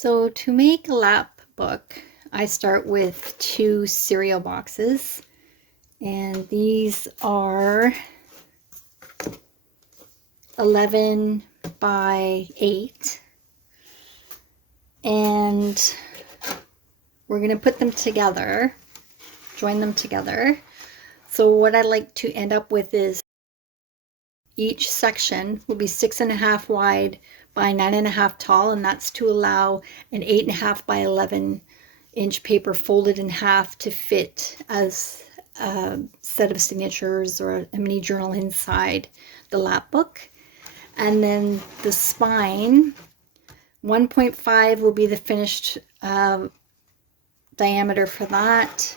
So to make a lap book, I start with 2 cereal boxes, and these are 11 by 8, and we're going to put them together, join them together. So what I like to end up with is each section will be 6.5 wide by 9.5 tall, and that's to allow an 8.5 by 11 inch paper folded in half to fit as a set of signatures or a mini journal inside the lap book. And then the spine, 1.5 will be the finished diameter for that,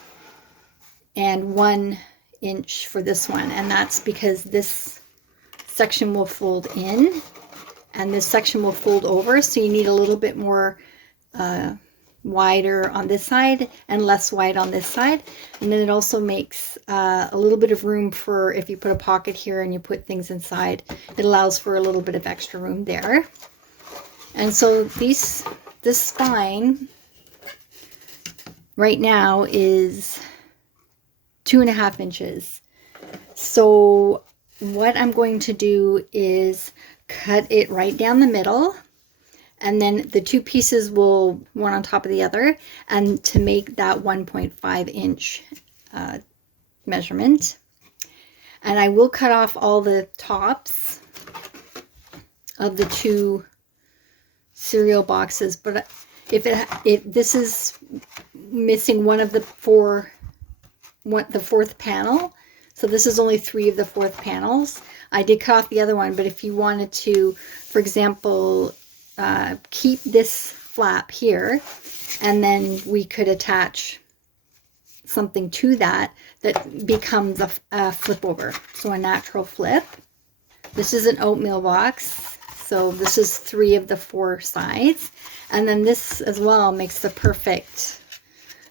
and 1 inch for this one. And that's because this section will fold in and this section will fold over, so you need a little bit more wider on this side and less wide on this side. And then it also makes a little bit of room for if you put a pocket here and you put things inside, it allows for a little bit of extra room there. And so this spine right now is 2.5 inches. So what I'm going to do is cut it right down the middle, and then the 2 pieces will one on top of the other, and to make that 1.5 inch measurement. And I will cut off all the tops of the 2 cereal boxes, but if this is missing one of the the 4th panel, so this is only 3 of the 4th panels. I did cut off the other one, but if you wanted to, for example, keep this flap here, and then we could attach something to that becomes a flip over, so a natural flip. This is an oatmeal box, so this is 3 of the 4 sides, and then this as well makes the perfect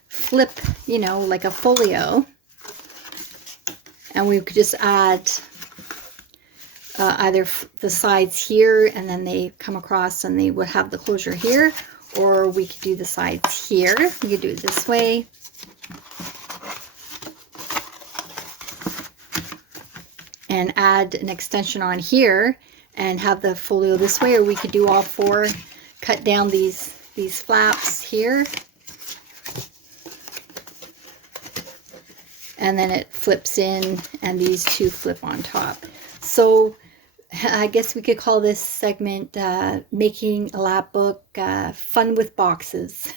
flip, you know, like a folio. And we could just add either the sides here, and then they come across and they would have the closure here, or we could do the sides here. We could do it this way. And add an extension on here and have the folio this way, or we could do all 4, cut down these flaps here, and then it flips in, and these 2 flip on top. So I guess we could call this segment making a lap book fun with boxes.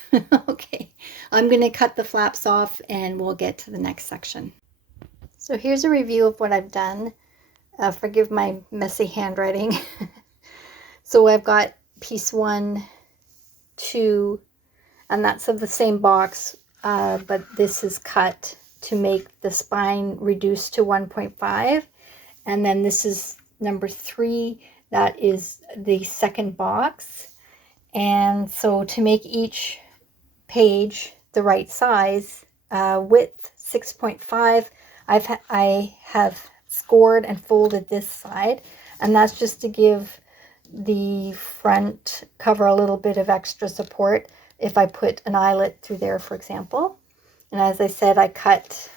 Okay, I'm going to cut the flaps off and we'll get to the next section. So here's a review of what I've done. Forgive my messy handwriting. So I've got piece 1, 2, and that's of the same box, but this is cut to make the spine reduced to 1.5, and then this is number 3, that is the 2nd box. And so to make each page the right size, width 6.5, I have scored and folded this side, and that's just to give the front cover a little bit of extra support if I put an eyelet through there, for example. And as I said, I cut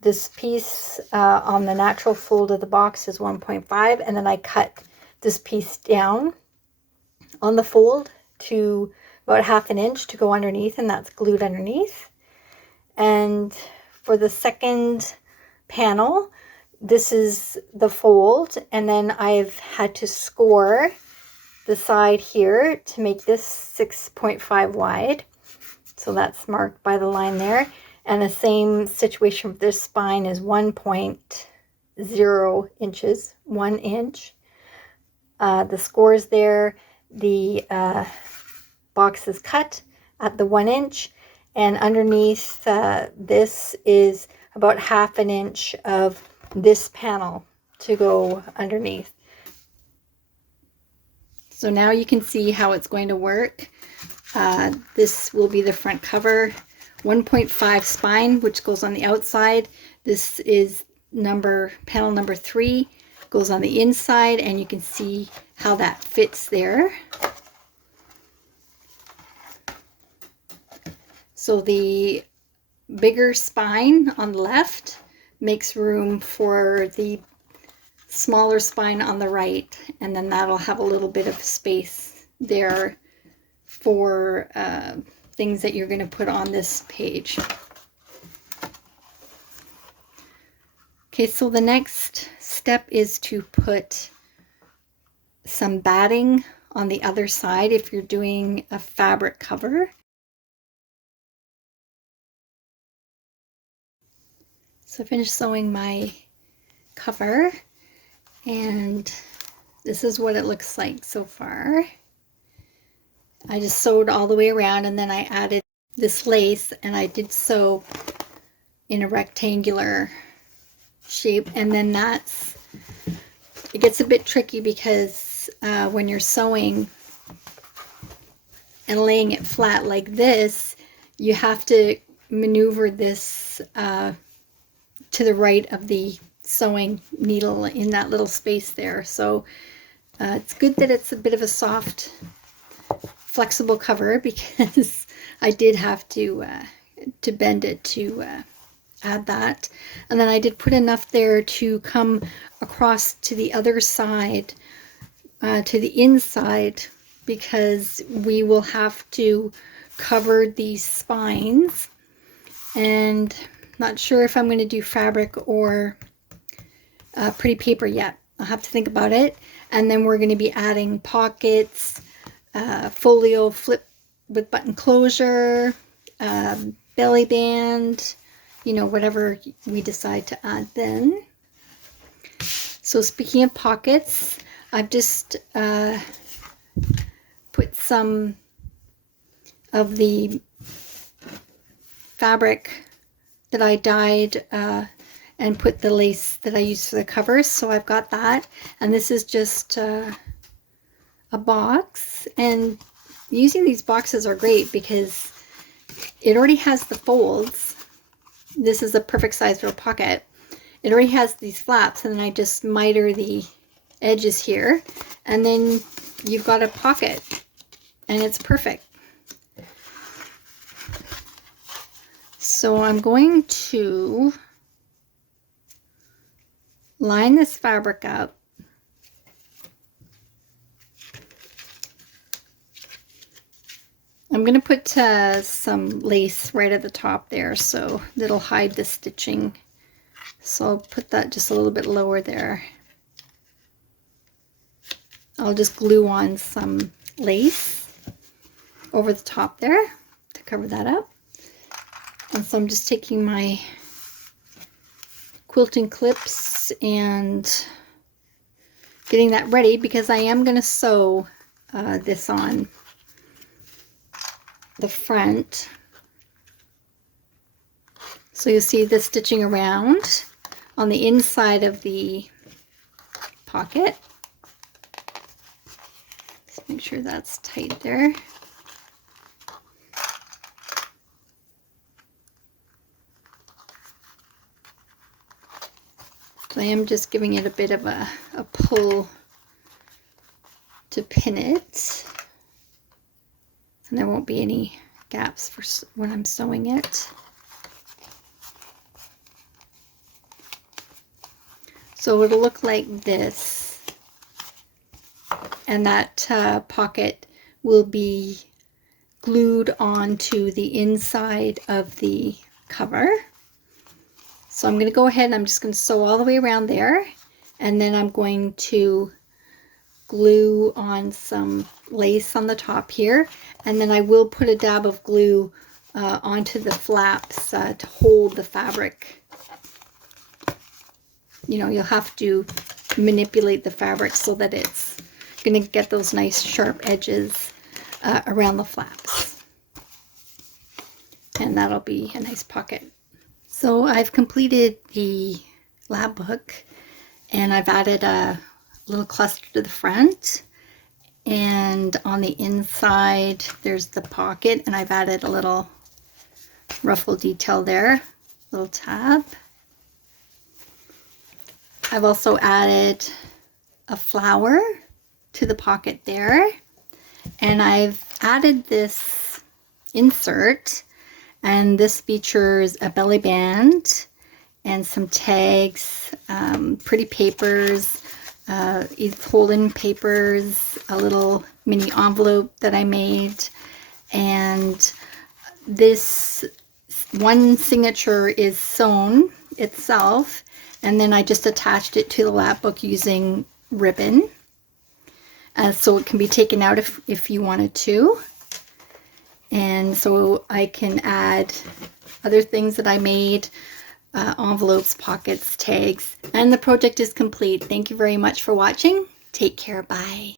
this piece on the natural fold of the box is 1.5, and then I cut this piece down on the fold to about 1/2 inch to go underneath, and that's glued underneath. And for the 2nd panel, this is the fold, and then I've had to score the side here to make this 6.5 wide. So that's marked by the line there. And the same situation with this spine is 1.0 inches, 1 inch. The score is there. The box is cut at the 1 inch. And underneath this is about 1/2 inch of this panel to go underneath. So now you can see how it's going to work. This will be the front cover. 1.5 spine, which goes on the outside. This is panel number 3, goes on the inside, and you can see how that fits there. So the bigger spine on the left makes room for the smaller spine on the right, and then that'll have a little bit of space there for things that you're going to put on this page. Okay, so the next step is to put some batting on the other side if you're doing a fabric cover. So I finished sewing my cover, and this is what it looks like so far. I just sewed all the way around, and then I added this lace, and I did sew in a rectangular shape. And then it gets a bit tricky because when you're sewing and laying it flat like this, you have to maneuver this to the right of the sewing needle in that little space there. So it's good that it's a bit of a soft, flexible cover, because I did have to bend it to add that. And then I did put enough there to come across to the other side, to the inside, because we will have to cover these spines. And not sure if I'm going to do fabric or pretty paper yet. I'll have to think about it. And then we're going to be adding pockets, folio flip with button closure, belly band, you know, whatever we decide to add then. So speaking of pockets, I've just put some of the fabric that I dyed and put the lace that I used for the covers. So I've got that, and this is just a box, and using these boxes are great because it already has the folds. This is a perfect size for a pocket. It already has these flaps, and then I just miter the edges here, and then you've got a pocket, and it's perfect. So I'm going to line this fabric up. I'm going to put some lace right at the top there, so that'll hide the stitching. So I'll put that just a little bit lower there. I'll just glue on some lace over the top there to cover that up. And so I'm just taking my quilting clips and getting that ready, because I am going to sew this on the front. So you'll see the stitching around on the inside of the pocket. Just make sure that's tight there. So I am just giving it a bit of a pull to pin it, and there won't be any gaps for when I'm sewing it. So it'll look like this, and that pocket will be glued onto the inside of the cover. So I'm going to go ahead and I'm just going to sew all the way around there, and then I'm going to glue on some lace on the top here, and then I will put a dab of glue onto the flaps to hold the fabric. You know, you'll have to manipulate the fabric so that it's going to get those nice sharp edges around the flaps, and that'll be a nice pocket. So I've completed the lab book, and I've added a little cluster to the front, and on the inside there's the pocket, and I've added a little ruffle detail there, little tab. I've also added a flower to the pocket there, and I've added this insert, And this features a belly band and some tags, pretty papers, fold-in papers, a little mini envelope that I made, and this one signature is sewn itself, and then I just attached it to the Lapbook using ribbon, so it can be taken out if you wanted to. And so I can add other things that I made, envelopes, pockets, tags, and the project is complete. Thank you very much for watching. Take care. Bye.